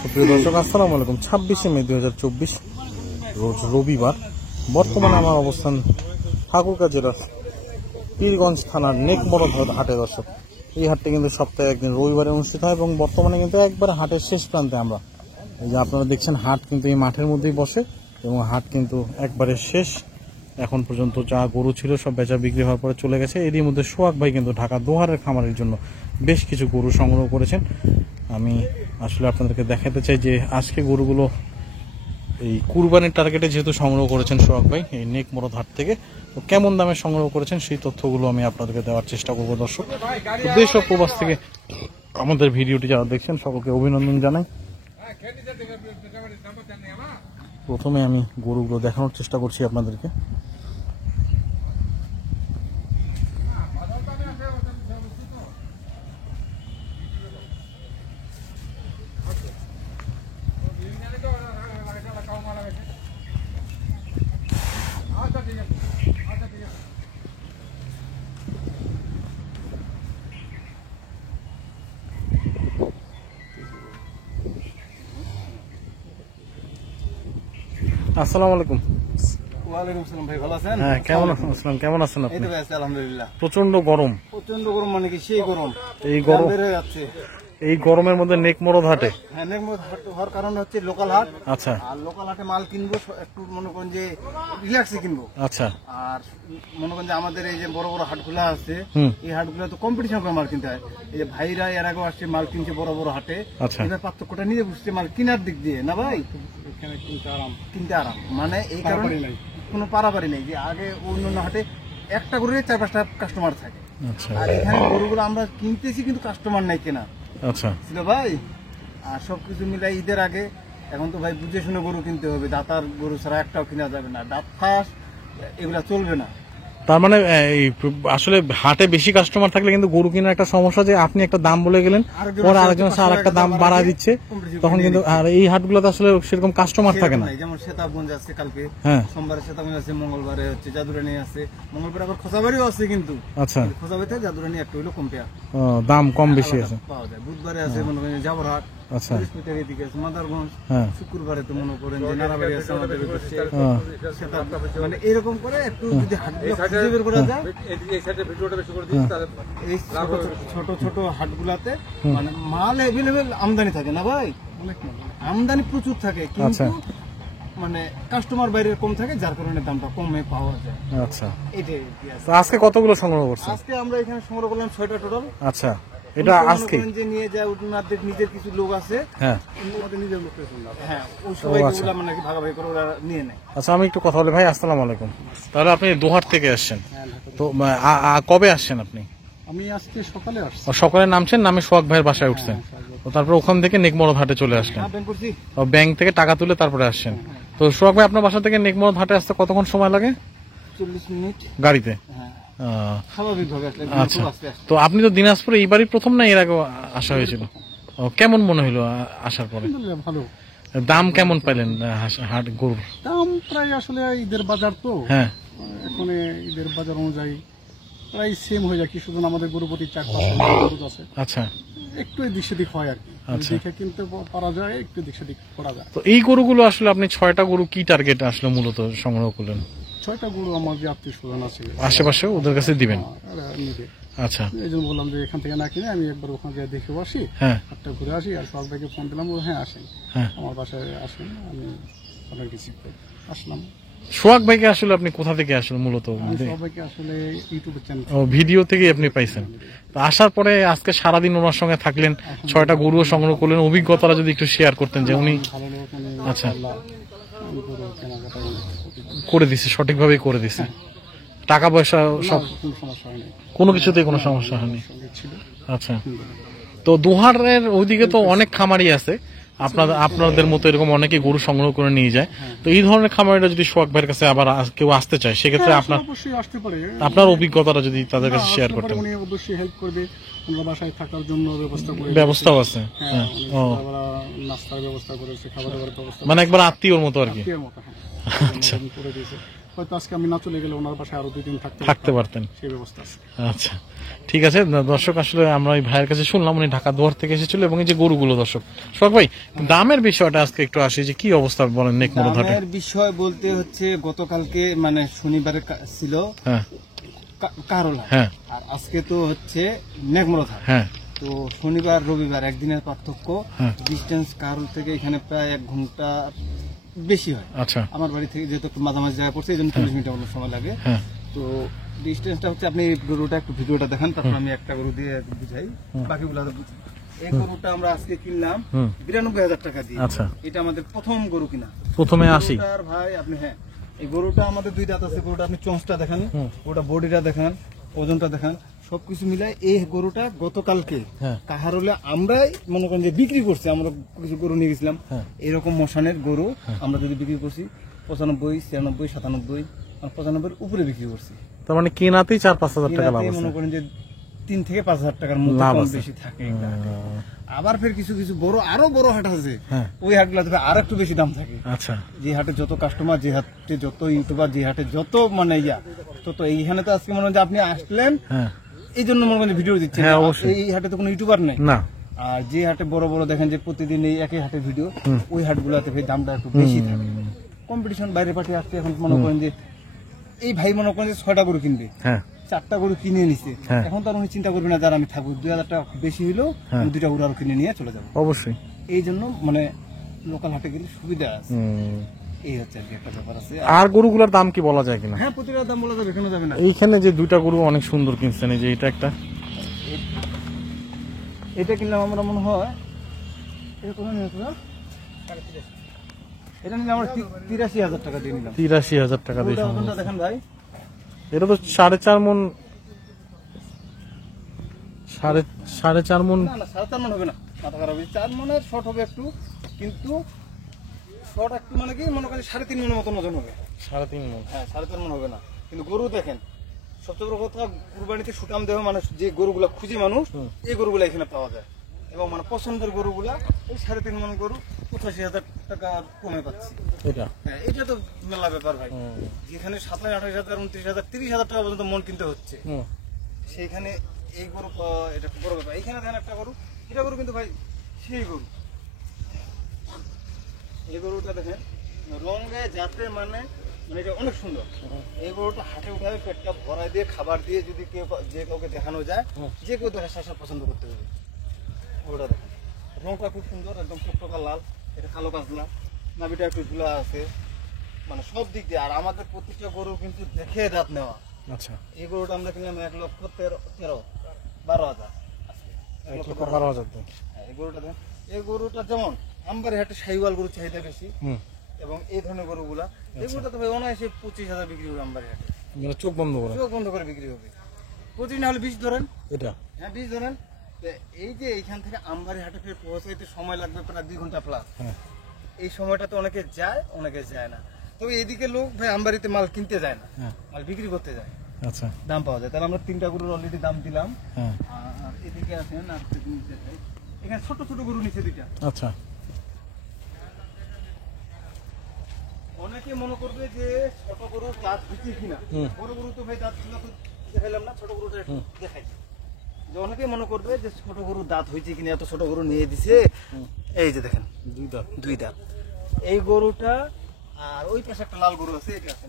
সুপ্রিয় দর্শক, আসসালামু আলাইকুম। 26শে মে 2024 রোজ রবিবার। বর্তমানে আমার অবস্থান ঠাকুরগাঁ জেলার পীরগঞ্জ থানার নেকমরদ হাটে। দর্শক, এই হাটটি কিন্তু সপ্তাহে একদিন রবিবারে অনুষ্ঠিত হয় এবং বর্তমানে কিন্তু একবার হাটের শেষ প্রান্তে আমরা। এই যে আপনারা দেখছেন, হাট কিন্তু এই মাঠের মধ্যেই বসে এবং হাট কিন্তু একবারে শেষ। এখন পর্যন্ত যা গরু ছিল সব বেচা বিক্রি হওয়ার পরে চলে গেছে। এরই মধ্যে সোহাগ ভাই কিন্তু ঢাকা দোহারের খামারের জন্য বেশ কিছু গরু সংগ্রহ করেছেন। আমি আসলে আপনাদেরকে দেখাতে চাই যে আজকে গরুগুলো এই কুরবানির টার্গেটে যেহেতু সংগ্রহ করেছেন সোহাগ ভাই এই নেকমরদ হাট থেকে, তো কেমন দামে সংগ্রহ করেছেন সেই তথ্যগুলো আমি আপনাদেরকে দেওয়ার চেষ্টা করবো। দর্শক, দেশ ও প্রবাস থেকে আমাদের ভিডিওটি যারা দেখছেন সকলকে অভিনন্দন জানাই। প্রথমে আমি গরুগুলো দেখানোর চেষ্টা করছি আপনাদেরকে। আসসালামু আলাইকুম। ওয়ালাইকুম আসসালাম ভাই, ভালো আছেন? হ্যাঁ, কেমন আছেন আপনি? এই তো ভাই আছি আলহামদুলিল্লাহ। প্রচন্ড গরম মানে কি সেই গরম, এই গরম বের হয়ে যাচ্ছে। এই গরমের মধ্যে নেকমরদ হাটে। হ্যাঁ, নেকমরদ হাট হওয়ার কারণ হচ্ছে লোকাল হাট। আচ্ছা, আর লোকাল হাটে মাল কিনবো একটু মনে করেন যে রিল্যাক্সে কিনবো। আচ্ছা। আর মনে করেন যে আমাদের এই যে বড় বড় হাটগুলো আছে, এই হাটগুলো তো কম্পিটিশন করে মাল কিনতে হয়। এই যে ভাইরা এর আগেও আসছে মাল কিনছে বড় বড় হাটে। আচ্ছা, এবার পার্থক্যটা নিজে বুঝছে মাল কেনার দিক দিয়ে না ভাই, এখানে কিনতে আরাম মানে এই কারণে কোনো পারাপারি নেই যে আগে অন্য হাটে একটা করে 4-5টা কাস্টমার থাকে। আচ্ছা, আর এখানে গরুগুলো আমরা কিনতেছি কিন্তু কাস্টমার নাই কেনা। আচ্ছা ছিল ভাই। আর সবকিছু মিলাই ঈদের আগে এখন তো ভাই বুঝে শুনে গরু কিনতে হবে। দাতার গরু ছাড়া একটাও কিনা যাবে না, দাঁত ফাঁস এগুলা চলবে না। তার মানে এই আসলে হাটে বেশি কাস্টমার থাকলে কিন্তু গরু কেনার একটা সমস্যা, যে আপনি একটা দাম বলে গেলেন, পরে আরেকজন আর একটা দাম বাড়া দিচ্ছে, তখন কিন্তু আর এই হাটগুলোতে আসলে সেরকম কাস্টমার থাকে না। যেমন সেতাবগঞ্জ আছে কালকে, হ্যাঁ, সোমবারে সেতাবগঞ্জ আছে, মঙ্গলবারে হচ্ছে জাদুরানি আছে, মঙ্গলবারে আবার খোঁজাবাড়িও আছে কিন্তু। আচ্ছা, খোঁজাবাড়িতে জাদুরানি একটু হইলো কম্পেয়ার দাম কম বেশি আছে পাওয়া যায়। বুধবারে আছে মনে করেন জাবরহাট, আচ্ছা, এদিকে আছে মাদারগঞ্জ, হ্যাঁ, শুক্রবারে তো মনে করেন যে নারাবাড়ি আছে আমাদের মানে এরকম করে একটু যদি হাটগুলো খুঁজে বের করা যায়, এই ছোট ছোট হাটগুলাতে মানে মাল এভেলেবেল আমদানি থাকে না ভাই, আমদানি প্রচুর থাকে কিন্তু মানে কাস্টমার বাইরে কম থাকে, যার কারণে দামটা কমে পাওয়া যায়। আচ্ছা, এটাই আজকে কতগুলো সংগ্রহ করছেন? আজকে আমরা এখানে সংগ্রহ করলাম 6টা টোটাল। আচ্ছা, এটা আজকে যে নিয়ে যায় ওনাদের নিজের কিছু লোক আছে, হ্যাঁ, নিজের লোক, হ্যাঁ, ওই সবাই মানে ভাগাভাগি করে ওরা নিয়ে নেয়। আচ্ছা, আমি একটু কথা বলি। ভাই আসসালামু আলাইকুম। তাহলে আপনি দোহার থেকে আসছেন, তো কবে আসছেন আপনি? আমি আজকে সকালে আসছি। সকালে নামছেন, নামে সোহাগ ভাইয়ের বাসায় উঠছেন, তারপর ওখান থেকে নেকমরদ হাটে চলে আসলেন, ব্যাংক থেকে টাকা তুলে তারপরে আসছেন। তো সোহাগ ভাই, আপনার বাসা থেকে নেকমরদ হাটে আসতে কতক্ষণ সময় লাগে? 40 মিনিট গাড়িতে। আচ্ছা, তো আপনি তো দিনাজপুরে এইবারই প্রথম না এর আগে আসা হয়েছিল? কেমন মনে হলো আসার পরে? ভালো। দাম কেমন পাইলেন হাট গরুর? দাম প্রায় আসলে ঈদের বাজার তো, হ্যাঁ, এখন ঈদের বাজার অনুযায়ী প্রায় সেম হয়ে যায়। কি শুধু আমাদের গরু প্রতি 4-5 গরু আছে। আচ্ছা, একটু এদিক সেদিক হয় আর কি, দেখে কিনতে পারা যায়, একটু এদিক সেদিক করা যায়। তো এই গরুগুলো আসলে আপনি 6টা গরু কি টার্গেট আসলে মূলত সংগ্রহ করলেন? 6টা গরু আমার যে আত্মীয় স্বজন আছে আশেপাশে ওদের কাছে দিবেন? আচ্ছা, এই জন্য বললাম যে এখান থেকে না কিনে আমি একবার ওখানে গিয়ে দেখে আসি, হ্যাঁ, একটা ঘুরে আসি। আর সোহাগ ভাইকে ফোন দিলাম, হ্যাঁ আসেন, আমার বাসায় আসেন, আমি আপনাকে রিসিভ করে আসলাম। সোহাগ ভাইকে আসলে আপনি কোথা থেকে আসলে মূলত? সোহাগ ভাইকে আসলে ইউটিউবের চ্যানেল, ভিডিও থেকে আপনি পাইছেন। তো আসার পরে আজকে সারাদিন ওনার সঙ্গে থাকলেন, 6টা গরুও সংগ্রহ করলেন, অভিজ্ঞতাটা যদি একটু শেয়ার করতেন যে উনি আচ্ছা করে দিচ্ছে, সঠিকভাবেই করে দিচ্ছে, টাকা পয়সা সব কোনো কিছুতেই কোনো সমস্যা হয়নি। আচ্ছা, তো দোহারের ওইদিকে তো অনেক খামারি আছে, আপনাদের মতো এরকম অনেকে গরু সংগ্রহ করে নিয়ে যায়। তো এই ধরনের খামারিরা যদি সোহাগ ভাইয়ের কাছে আবার কেউ আসতে চায়, সেক্ষেত্রে আপনার অভিজ্ঞতাটা যদি তাদের কাছে শেয়ার করতেন। উনি অবশ্যই হেল্প করবে, আমরা বাসায় থাকার জন্য ব্যবস্থাও আছে, নাস্তার ব্যবস্থা করেছে, খাবার দাবার ব্যবস্থা, মানে একবার আত্মীয়র মতো আর কি। আচ্ছা, হয়তো আজকে আমি না চলে গেলে ওনার বাসায় আরো 2 দিন থাকতে পারতেন। সেই ব্যবস্থা আছে। আচ্ছা ঠিক আছে দর্শক, আসলে আমরা ওই ভাইয়ের কাছে শুনলাম উনি ঢাকা দুয়ার থেকে এসেছিল, এবং এই যে গরুগুলো দর্শক সোহাগ ভাই দামের বিষয়টা আজকে একটু আসি, যে কি অবস্থা বলেন নেকমরদ হাটে? দামের বিষয় বলতে হচ্ছে গতকালকে মানে শনিবারে ছিল হ্যাঁ কারোলা, হ্যাঁ আর আজকে তো হচ্ছে নেকমরদ হাট। হ্যাঁ তো শনিবার রবিবার একদিনের পার্থক্য, হ্যাঁ। ডিস্টেন্স কারোল থেকে এখানে প্রায় 1 ঘন্টা বেশি হয়। আচ্ছা আমার বাড়ি থেকে যেহেতু একটু মাঝামাঝি জায়গা পড়ছে এই জন্য 40 মিনিট অন্য সময় লাগে। হ্যাঁ তো ডিস্টেন্সটা হচ্ছে, আপনি এই গরুটা একটু ভিডিওটা দেখান, তারপর আমি একটা গরু দিয়ে বুঝাই, বাকিগুলো বুঝাই। এই গরুটা আমরা আজকে কিনলাম 92,000 টাকা দিয়ে। আচ্ছা। এটা আমাদের প্রথম গরু কিনা। প্রথমে আসি গরুটার ভাই আপনি, হ্যাঁ এই গরুটা আমাদের 2 দাঁত আছে। গরুটা আপনি চোঁচটা দেখান, ওটা বডিটা দেখান, ওজনটা দেখান, সবকিছু মিলাই এই গরুটা গতকালকে হ্যাঁ। কাহারোলে আমরাই মনে করেন যে বিক্রি করছি। আমরা কিছু গরু নিয়ে গেছিলাম, এরকম মশানের গরু আমরা যদি বিক্রি করছি 95, 96, 97, 95 উপরে বিক্রি করছি। তার মানে কেনাতেই 4-5 হাজার টাকা লাভ এনাতে আছে। মনে করেন যে 3 থেকে 5 হাজার টাকার মধ্যে লাভ কম আছে। বেশি থাকে এই হাটে। আবার ফের কিছু কিছু বড় আরো বড় হাট আছে, হ্যাঁ। ওই হাটগুলোতে আর একটু বেশি দাম থাকে। আচ্ছা যে হাটে যত কাস্টমার, যে হাটে যত ইউটিউবার, যে হাটে যত মানে তত এইখানে তো আজকে মনে হয় যে আপনি আসলেন হ্যাঁ এই জন্য মনে করেন ভিডিও দিচ্ছেন। হ্যাঁ, অবশ্যই। এই হাটে তো কোনো ইউটিউবার নেই। না আর যে হাটে বড় বড় দেখেন যে প্রতিদিন এই একই হাটে ভিডিও, ওই হাটগুলোতে ভাই দামটা একটু বেশি থাকে। কম্পিটিশন বাইরে পাঠিয়ে আসছে। এখন মনে করেন যে এই ভাই মনে করেন যে 6টা গরু কিনবে, হ্যাঁ 4টা গরু কিনে নিছে। হ্যাঁ। এখন তো আর উনি চিন্তা করবে না যারা আমি থাকবো 2,000 টাকা বেশি হলেও আমি 2টা গরু আরো কিনে নিয়ে চলে যাবো। অবশ্যই। এই জন্য মানে লোকাল হাটে গেলে সুবিধা আছে। এই হচ্ছে আর কি একটা ব্যাপার আছে। আর গরুগুলোর দাম কি বলা যায় কিনা? হ্যাঁ প্রতিটা দাম বলা যাবে, কেন যাবে না। এইখানে যে 2টা গরু অনেক সুন্দর কিনছেন, এই যে এটা একটা, এটা কিনলাম আমরা মনে হয় এটা কোনো নিয়ে না, এটা নিলাম আমরা 83,000 টাকা দিয়ে নিলাম। 83,000 টাকা দিয়ে। ওটা ওজনটা দেখেন ভাই, এটা তো 4.5 মণ, 4.5 মণ। না না 4.5 মণ হবে না, মাথা খারাপ হয়েছে। 4 মণের শর্ট হবে একটু, কিন্তু শর্ট একটু মানে কি মনে করেন 3.5 মণের মতন ওজন হবে। 3.5 মণ। হ্যাঁ 4.5 মণ হবে না। কিন্তু গরু দেখেন, সবচেয়ে বড় কথা কুরবানিতে সুটাম দেহ মানুষ যে গরুগুলা খুঁজে মানুষ, এই গরুগুলা এখানে পাওয়া যায়। এবং মানে পছন্দের গরুগুলা এই 3.5 মণ গরু 85,000 টাকা কমে পাচ্ছি। এটা হ্যাঁ এটা তো মেলা ব্যাপার ভাই। যেখানে 27,000, 28,000, 29,000, 30,000 টাকা পর্যন্ত মন কিনতে হচ্ছে, সেইখানে এই গরু পাওয়া এটা একটা বড় ব্যাপার। এইখানে দেখেন একটা গরু, এটা গরু কিন্তু ভাই সেই গরু। এই গরুটা দেখেন রঙে যাতে মানে এটা অনেক সুন্দর। এই গরুটা হাটে উঠাবে পেটটা ভরাই দিয়ে খাবার দিয়ে যদি কেউ যে কাউকে দেখানো যায়, যে কেউ দেখা শেষে পছন্দ করতে হবে। গরুটা দেখেন রংটা খুব সুন্দর, একদম টকটকা লাল, এটা কালো কাজলা, নাভিটা একটু ঝুলা আছে, মানে সব দিক দিয়ে। আর আমাদের প্রত্যেকটা গরু কিন্তু দেখে দাঁত নেওয়া। আচ্ছা এই গরুটা আমরা কিনলাম 1,12,000। 1,12,000 টাকা। এই গরুটা দেখেন, এই গরুটা যেমন আমবাড়ি হাটে শাহিওয়াল গরু চাহিদা বেশি, এবং এই ধরনের গরুগুলা এই গরুটা তো ভাই অনায়াসে 25,000 বিক্রি হবে আমবাড়ি হাটে। মানে চোখ বন্ধ করে, চোখ বন্ধ করে বিক্রি হবে। 25 না হলে 20 ধরেন। এটা হ্যাঁ 20 ধরেন। তো এই যে এইখান থেকে আমবাড়ি হাটে ফের পৌঁছাইতে সময় লাগবে প্রায় 2 ঘন্টা প্লাস। এই সময়টাতে অনেকে যায়, অনেকে যায় না। তবে এইদিকে লোক ভাই আমবাড়িতে মাল কিনতে যায় না, মাল বিক্রি করতে যায়। আচ্ছা দাম পাওয়া যায়। তাহলে আমরা 3টা গরুর অলরেডি দাম দিলাম। হ্যাঁ আর এদিকে আছেন আর এখানে ছোট ছোট গরু নিচে 2টা। আচ্ছা অনেকে মনে করবে যে ছোট গরু দাঁত হচ্ছে কিনা, বড় গরু তো ভাই দাঁত ছিল তো দেখাইলাম না, ছোট গরুটা একটু দেখাই। যে অনেকে মনে করবে যে ছোট গরু দাঁত হয়েছে কিনা, এত ছোট গরু নিয়ে দিছে। এই যে দেখেন 2 দাঁত এই গরুটা। আর ওই পাশে একটা লাল গরু আছে, এটা আছে।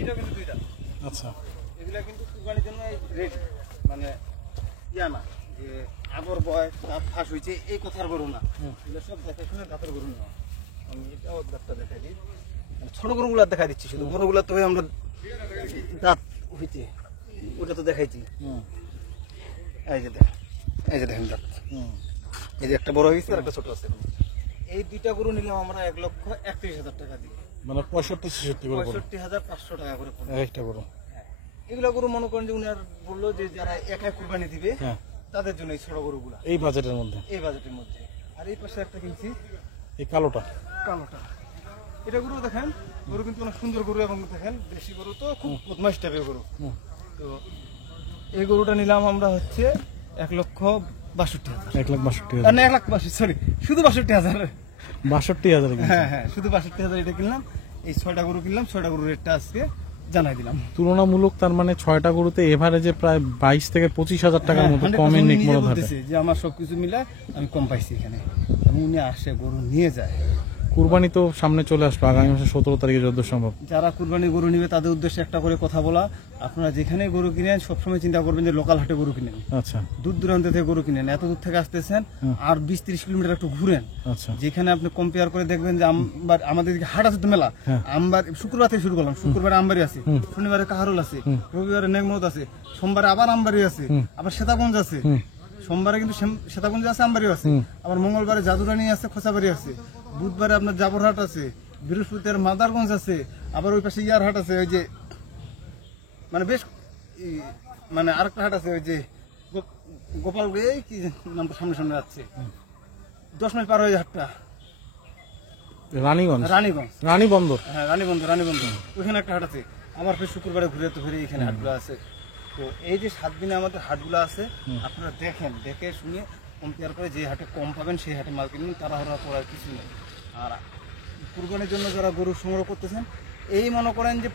এটা কিন্তু 2 দাঁত। আচ্ছা এগুলা কিন্তু কুরবানির জন্য রেডি, মানে না যে আগর বয়স দাঁত ফাঁস হয়েছে এই কথার গরু না। এগুলো সব দেখে শুনে দাঁতের গরু না। আমি এটাও দাঁতটা দেখাই দিই, ছোট গরুগুলা দেখাই দিচ্ছি। শুধু বড়গুলা তো আমরা দাঁত হইতে ওটা তো দেখাইছি। এই যে দেখেন, এই যে দেখেন দাঁত, এই যে একটা বড় হয়েছে আর একটা ছোট আছে। এই 2টা গরু নিলাম আমরা 1,31,000 টাকা দিয়ে, মানে 65-66 করে 65,500 টাকা করে পড়বে একটা গরু। এগুলা গরু মনে করেন যে উনার বললো যে যারা একাই কুরবানি দিবে তাদের জন্য এই ছোট গরুগুলা এই বাজেটের মধ্যে, এই বাজেটের মধ্যে। আর এই পাশে একটা কিনছি এই কালোটা, এটা গরু দেখেন, গরু কিন্তু অনেক সুন্দর গরু। এবং দেখেন দেশি গরু তো খুব বদমাইশ টাইপের গরু, তো এই গরুটা নিলাম আমরা হচ্ছে 1,62,000। 1,62,000 না 1,62,000 সরি, শুধু 62,000। 62,000 হ্যাঁ হ্যাঁ, শুধু 62,000 এটা কিনলাম। এই 6টা গরু কিনলাম, 6টা গরুর রেটটা আজকে জানাই দিলাম। তুলনামূলক তার মানে 6টা গরুতে এভারেজে প্রায় 22 থেকে 25,000 টাকার মতো হ্যাঁ, কমে 100% নেক নিজে মরদ হাটে। বলতেছে যে আমার সবকিছু মিলে আমি কম পাইছি এখানে, এবং উনি আসে গরু নিয়ে যায়। কুরবানি তো সামনে চলে আসবে আগামী মাসের 17 তারিখে যত সম্ভব। যারা কুরবানি গরু নিবে তাদের উদ্দেশ্যে একটা করে কথা বলা, আপনারা যেখানে গরু কিনেন সবসময় চিন্তা করবেন যে লোকাল হাটে গরু কিনেন, আচ্ছা দূর দূরান্ত থেকে গরু কিনেন। এত দূর থেকে আসতেছেন, আর 20-30 কিলোমিটার একটু ঘুরেন, আচ্ছা যেখানে আপনি কম্পেয়ার করে দেখবেন যে আমাদের দিকে হাট আছে তো মেলা। হ্যাঁ। আমবার শুক্রবার থেকে শুরু করলাম, শুক্রবারে আমবাড়ি আছে, শনিবারে কাহারুল আছে, রবিবারে নেকমরদ আছে, সোমবারে আবার আমবাড়ি আছে, আবার শ্বেতাগঞ্জ আছে, সোমবারে কিন্তু শ্বেতাগঞ্জ আছে, আমবাড়ি আছে, আবার মঙ্গলবারে জাদুরানি আছে, খোসাবাড়ি আছে, বুধবারে আপনার জাবরহাট আছে, বৃহস্পতিবার মাদারগঞ্জ আছে, আবার ওই পাশে ইয়ার হাট আছে, ওই যে মানে বেশ মানে আরেকটা হাট আছে, ওই যে গোপাল এই কি নামটা সামনে সামনে যাচ্ছে, 10 মাইল পার হয়ে হাটটা রানীগঞ্জ রানীগঞ্জ, রানী বন্দর। হ্যাঁ রানীবন্ধ, ওইখানে একটা হাট আছে। আবার ফের শুক্রবারে ঘুরে তো ফেরে এখানে হাটগুলো আছে। তো এই যে 7 দিনে আমাদের হাটগুলো আছে, আপনারা দেখেন, দেখে শুনে কম্পেয়ার করে যে হাটে কম পাবেন সেই হাটে মাল কিনবেন, তাড়াহুড়া করার কিছু নেই। আর কুরবানির জন্য যারা গরু সংগ্রহ করতেছেন, এই মনে করেন যে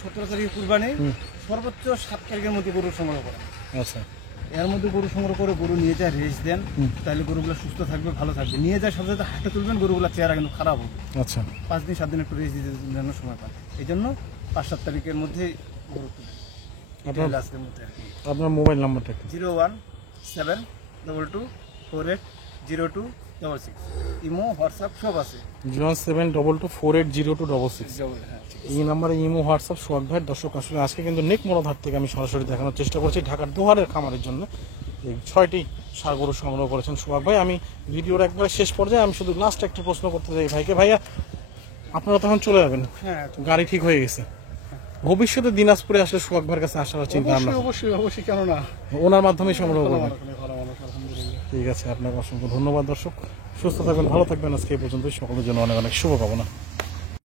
17 তারিখে কুরবানি, সর্বোচ্চ 7 তারিখের মধ্যে গরু সংগ্রহ করেন। আচ্ছা এর মধ্যে গরু সংগ্রহ করে গরু নিয়ে যায় রেস্ট দেন, তাহলে গরুগুলো সুস্থ থাকবে, ভালো থাকবে। নিয়ে যায় সাথে সাথে হাটে তুলবেন, গরুগুলো চেহারা কিন্তু খারাপ হবে। আচ্ছা 5 দিন 7 দিন একটু রেস্ট দিতে জন্য সময় পান। এই জন্য 5-7 তারিখের মধ্যে গরু তুলবেন। আপনার আজকের মধ্যে আর কি। আপনার মোবাইল নাম্বারটা একটু 01722480266, ইমো হোয়াটসঅ্যাপ সব আছে। 072248026। হ্যাঁ, এই নাম্বারে ইমো হোয়াটসঅ্যাপ সোহাগ ভাই। দর্শক আসলে আজকে কিন্তু নেক মরদ হাট থেকে আমি সরাসরি দেখানোর চেষ্টা করছি ঢাকার দোহারের খামারের জন্য। এই 6টি ষাঁড় গরু সংগ্রহ করেছেন সোহাগ ভাই। আমি ভিডিওর একবারে শেষ পর্যায়ে আমি শুধু লাস্ট একটা প্রশ্ন করতে চাই ভাইকে। ভাইয়া আপনারা তখন চলে যাবেন, হ্যাঁ গাড়ি ঠিক হয়ে গেছে, ভবিষ্যতে দিনাজপুরে আসলে সোহাগ ভাইয়ের কাছে আসার চিন্তা ভাবনা অবশ্যই অবশ্যই, কেন না, ওনার মাধ্যমে সংগ্রহ করবেন। ভালো মানুষ, আলহামদুলিল্লাহ। ঠিক আছে, আপনাকে অসংখ্য ধন্যবাদ। দর্শক সুস্থ থাকবেন, ভালো থাকবেন। আজকে এই পর্যন্ত সকলের জন্য অনেক অনেক শুভকামনা।